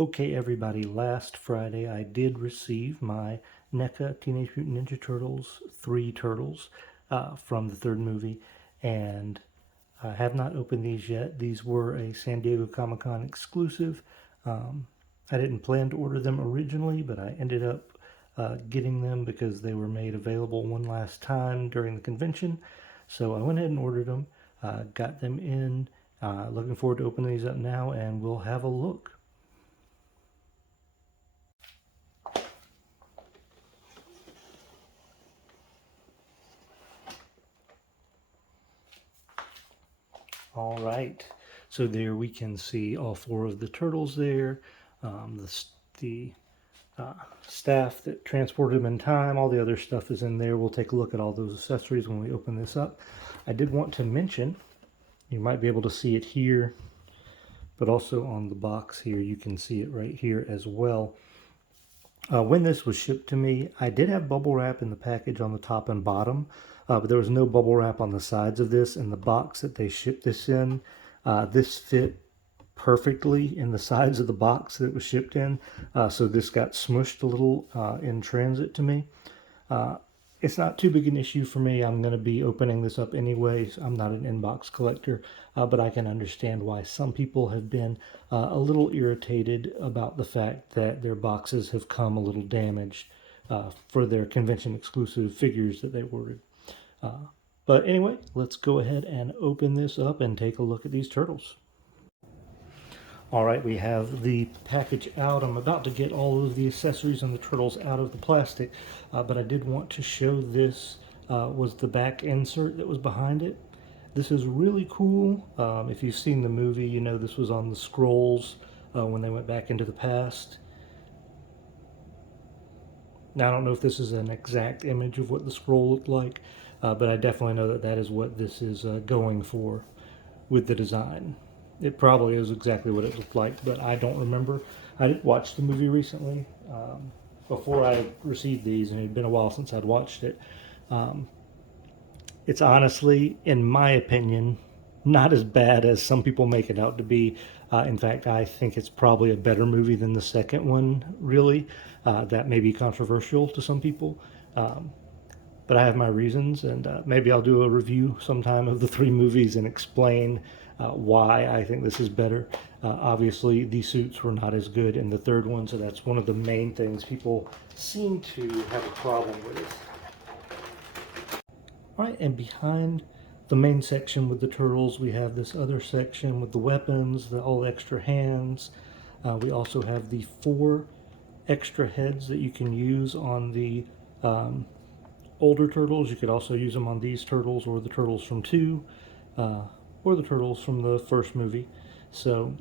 Okay, everybody, last Friday I did receive my NECA Teenage Mutant Ninja Turtles 3 Turtles from the third movie, and I have not opened these yet. These were a San Diego Comic-Con exclusive. I didn't plan to order them originally, but I ended up getting them because they were made available one last time during the convention. So I went ahead and ordered them, got them in. Looking forward to opening these up now, and we'll have a look. All right, so there we can see all four of the turtles there, the staff that transported them in time, all the other stuff is in there. We'll take a look at all those accessories when we open this up. I did want to mention, you might be able to see it here, but also on the box here, you can see it right here as well. When this was shipped to me, I did have bubble wrap in the package on the top and bottom, but there was no bubble wrap on the sides of this. In the box that they shipped this in, this fit perfectly in the sides of the box that it was shipped in, so this got smushed a little in transit to me. It's not too big an issue for me. I'm going to be opening this up anyways. I'm not an inbox collector, but I can understand why some people have been a little irritated about the fact that their boxes have come a little damaged for their convention exclusive figures that they ordered. But anyway, let's go ahead and open this up and take a look at these turtles. All right, we have the package out. I'm about to get all of the accessories and the turtles out of the plastic, but I did want to show this was the back insert that was behind it. This is really cool. If you've seen the movie, you know this was on the scrolls when they went back into the past. Now, I don't know if this is an exact image of what the scroll looked like, but I definitely know that that is what this is going for with the design. It probably is exactly what it looked like, but I don't remember. I did watch the movie recently before I received these, and it had been a while since I'd watched it. It's honestly, in my opinion, not as bad as some people make it out to be. In fact, I think it's probably a better movie than the second one, really. That may be controversial to some people. But I have my reasons, and maybe I'll do a review sometime of the three movies and explain why I think this is better. Obviously, the suits were not as good in the third one, so that's one of the main things people seem to have a problem with. All right, and behind the main section with the turtles, we have this other section with the weapons, all the extra hands. We also have the 4 extra heads that you can use on the older turtles. You could also use them on these turtles or the turtles from 2 or the turtles from the first movie. So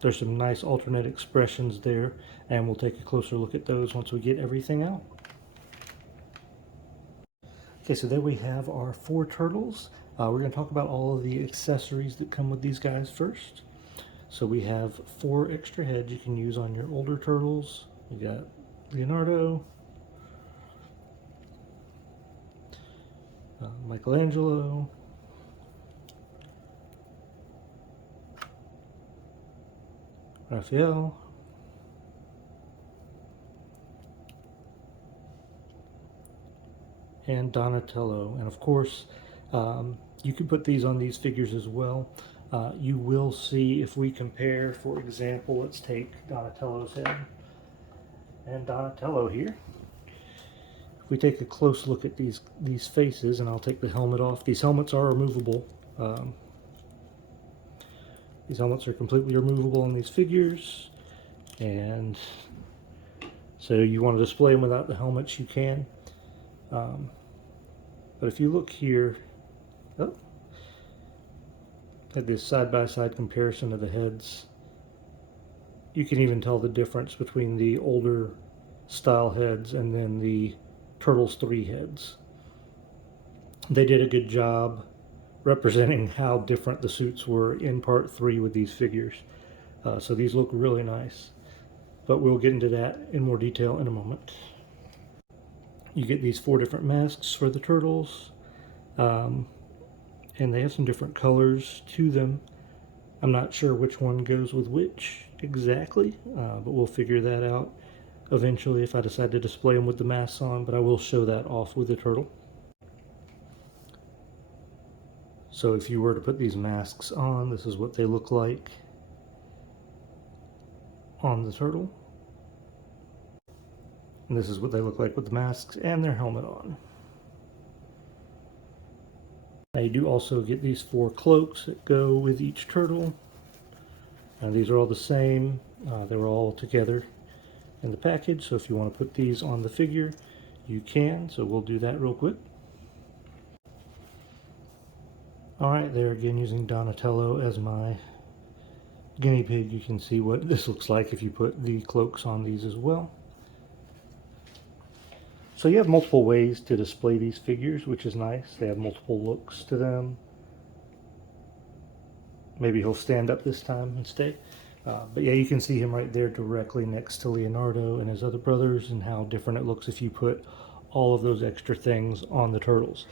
there's some nice alternate expressions there, and we'll take a closer look at those once we get everything out. Okay, so there we have our 4 turtles. We're going to talk about all of the accessories that come with these guys first. So we have 4 extra heads you can use on your older turtles. We got Leonardo, Michelangelo, Raphael, and Donatello. And of course, you can put these on these figures as well. You will see if we compare, for example, let's take Donatello's head and Donatello here. If we take a close look at these faces, and I'll take the helmet off. These helmets are removable. These helmets are completely removable on these figures, and so you want to display them without the helmets, you can. But if you look here, at this side-by-side comparison of the heads, you can even tell the difference between the older style heads and then the Turtles 3 heads. They did a good job representing how different the suits were in part 3 with these figures. So these look really nice, but we'll get into that in more detail in a moment. You get these 4 different masks for the turtles, and they have some different colors to them. I'm not sure which one goes with which. exactly, but we'll figure that out eventually if I decide to display them with the masks on, but I will show that off with the turtle. So if you were to put these masks on, this is what they look like on the turtle. And this is what they look like with the masks and their helmet on. Now you do also get these 4 cloaks that go with each turtle. These are all the same. They were all together in the package, so if you want to put these on the figure, you can. So we'll do that real quick. Alright, there again using Donatello as my guinea pig. You can see what this looks like if you put the cloaks on these as well. So you have multiple ways to display these figures, which is nice. They have multiple looks to them. Maybe he'll stand up this time and stay. But yeah, you can see him right there directly next to Leonardo and his other brothers, and how different it looks if you put all of those extra things on the turtles.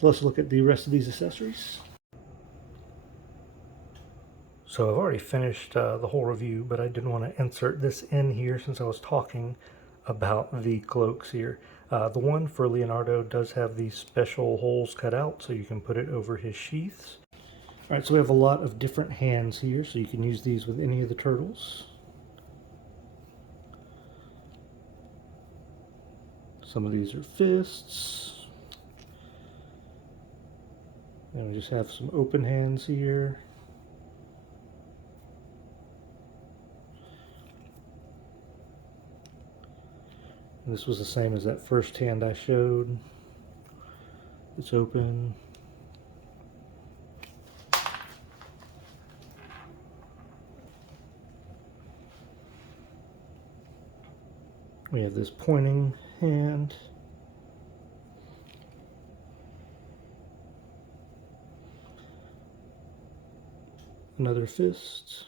So let's look at the rest of these accessories. So I've already finished the whole review, but I didn't want to insert this in here since I was talking about the cloaks here. The one for Leonardo does have these special holes cut out so you can put it over his sheaths. Alright, so we have a lot of different hands here, so you can use these with any of the turtles. Some of these are fists. And we just have some open hands here. And this was the same as that first hand I showed. It's open. We have this pointing hand. Another fist.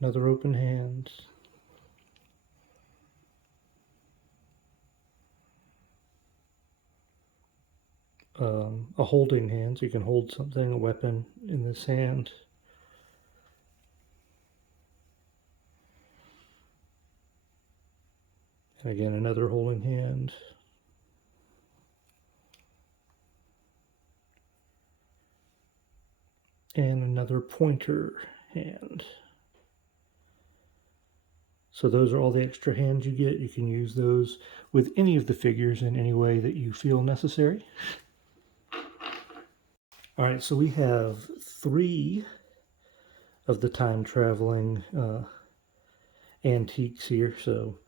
Another open hand. A holding hand, so you can hold something, a weapon, in this hand. And again, another holding hand. And another pointer hand. So those are all the extra hands you get. You can use those with any of the figures in any way that you feel necessary. Alright, so we have 3 of the time-traveling antiques here. So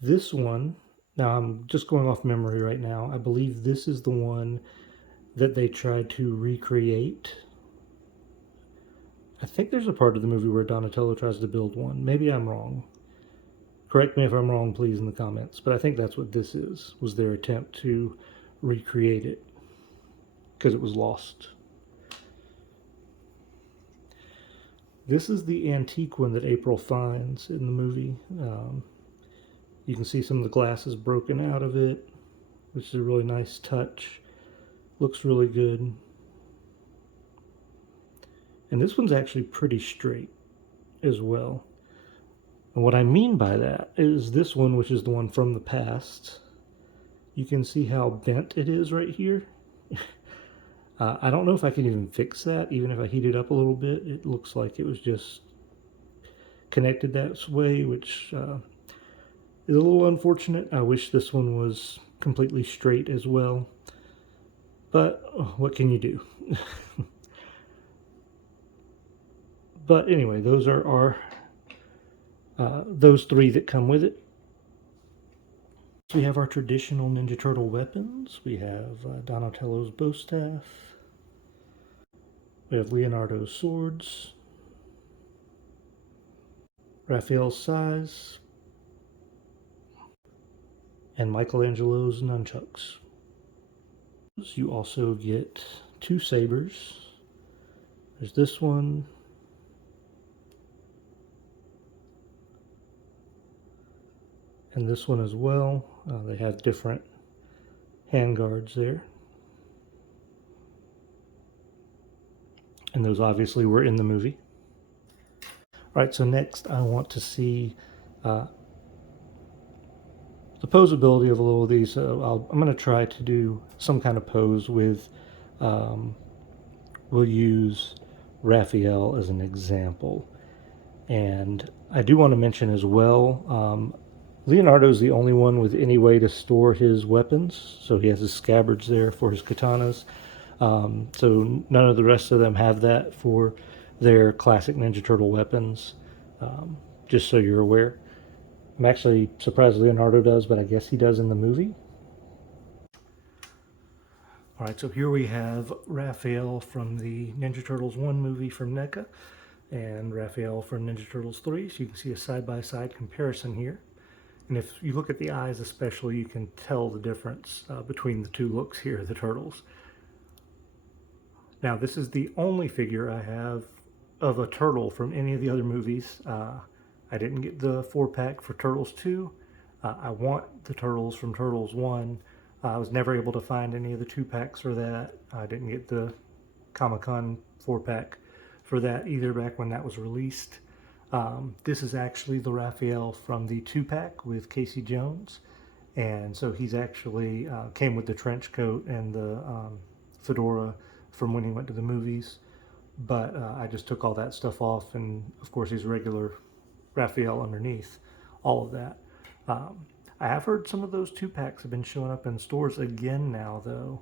this one, now I'm just going off memory right now, I believe this is the one that they tried to recreate. I think there's a part of the movie where Donatello tries to build one. Maybe I'm wrong. Correct me if I'm wrong, please, in the comments. But I think that's what this is, was their attempt to recreate it, because it was lost. This is the antique one that April finds in the movie. You can see some of the glass is broken out of it, which is a really nice touch. Looks really good. And this one's actually pretty straight as well. And what I mean by that is this one, which is the one from the past, you can see how bent it is right here. I don't know if I can even fix that. Even if I heat it up a little bit, it looks like it was just connected that way, which is a little unfortunate. I wish this one was completely straight as well. But what can you do? But anyway, those are our those 3 that come with it. So we have our traditional Ninja Turtle weapons. We have Donatello's bow staff. We have Leonardo's swords. Raphael's sais. And Michelangelo's nunchucks. You also get 2 sabers. There's this one. And this one as well. They have different handguards there. and those obviously were in the movie. All right, so next I want to see the posability of a little of these. So I'm going to try to do some kind of pose with, we'll use Raphael as an example. And I do want to mention as well, Leonardo is the only one with any way to store his weapons. So he has his scabbards there for his katanas. So none of the rest of them have that for their classic Ninja Turtle weapons, just so you're aware. I'm actually surprised Leonardo does, but I guess he does in the movie. All right, so here we have Raphael from the Ninja Turtles 1 movie from NECA and Raphael from Ninja Turtles 3. So you can see a side-by-side comparison here. And if you look at the eyes especially, you can tell the difference between the two looks here of the turtles. Now, this is the only figure I have of a turtle from any of the other movies. I didn't get the 4-pack for Turtles 2. I want the turtles from Turtles 1. I was never able to find any of the 2-packs for that. I didn't get the Comic-Con 4-pack for that either back when that was released. This is actually the Raphael from the 2-pack with Casey Jones. And so he's actually came with the trench coat and the fedora from when he went to the movies. But I just took all that stuff off, and of course he's regular Raphael underneath all of that. I have heard some of those 2-packs have been showing up in stores again now, though.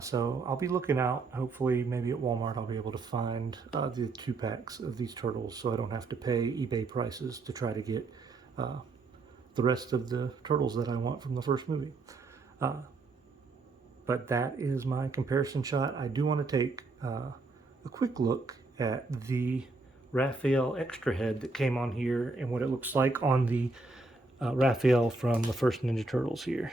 So I'll be looking out. Hopefully, maybe at Walmart, I'll be able to find the 2-packs of these turtles, so I don't have to pay eBay prices to try to get the rest of the turtles that I want from the first movie. But that is my comparison shot. I do want to take a quick look at the Raphael extra head that came on here and what it looks like on the Raphael from the first Ninja Turtles here.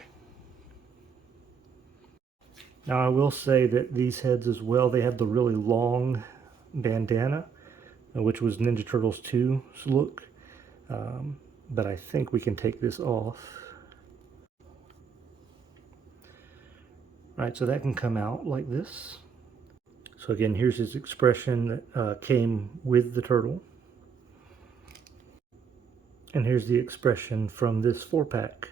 Now I will say that these heads as well, they have the really long bandana, which was Ninja Turtles 2's look. But I think we can take this off. All right, so that can come out like this. So again, here's his expression that came with the turtle. And here's the expression from this 4-pack.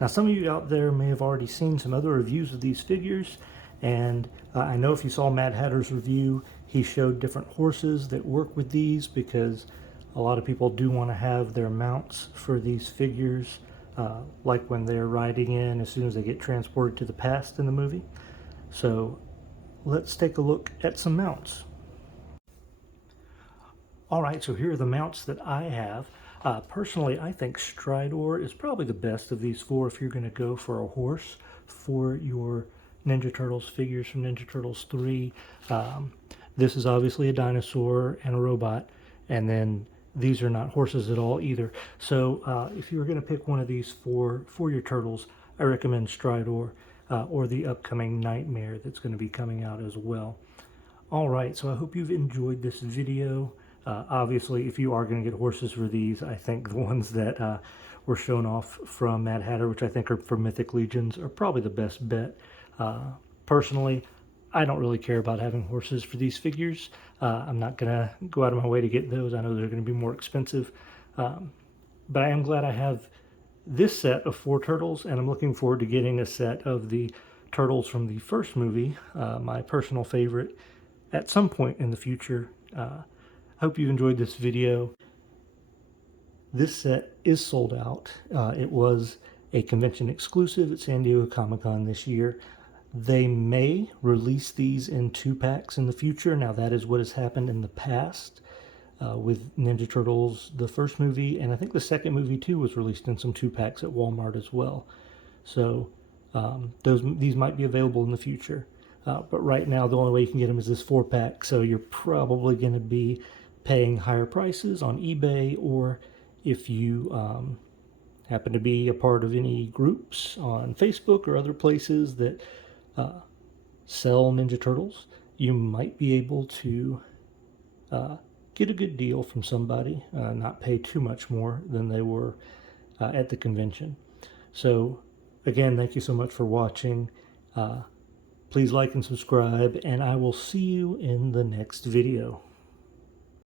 Now, some of you out there may have already seen some other reviews of these figures, and I know if you saw Mad Hatter's review, he showed different horses that work with these, because a lot of people do want to have their mounts for these figures, like when they're riding in as soon as they get transported to the past in the movie. So let's take a look at some mounts. All right, so here are the mounts that I have. Personally, I think Stridor is probably the best of these 4 if you're going to go for a horse for your Ninja Turtles figures from Ninja Turtles 3. This is obviously a dinosaur and a robot, and then these are not horses at all either. So if you were going to pick one of these for your turtles, I recommend Stridor or the upcoming Nightmare that's going to be coming out as well. All right, so I hope you've enjoyed this video. Obviously, if you are going to get horses for these, I think the ones that were shown off from Mad Hatter, which I think are from Mythic Legions, are probably the best bet. Personally, I don't really care about having horses for these figures. I'm not going to go out of my way to get those. I know they're going to be more expensive. But I am glad I have this set of 4 turtles, and I'm looking forward to getting a set of the turtles from the first movie, my personal favorite, at some point in the future. I hope you've enjoyed this video. This set is sold out. It was a convention exclusive at San Diego Comic-Con this year. They may release these in 2-packs in the future. Now, that is what has happened in the past with Ninja Turtles, the first movie, and I think the second movie too was released in some 2-packs at Walmart as well. So these might be available in the future. But right now, the only way you can get them is this 4-pack, so you're probably going to be paying higher prices on eBay, or if you happen to be a part of any groups on Facebook or other places that sell Ninja Turtles, you might be able to get a good deal from somebody, not pay too much more than they were at the convention. So Again, thank you so much for watching. Please like and subscribe, and I will see you in the next video.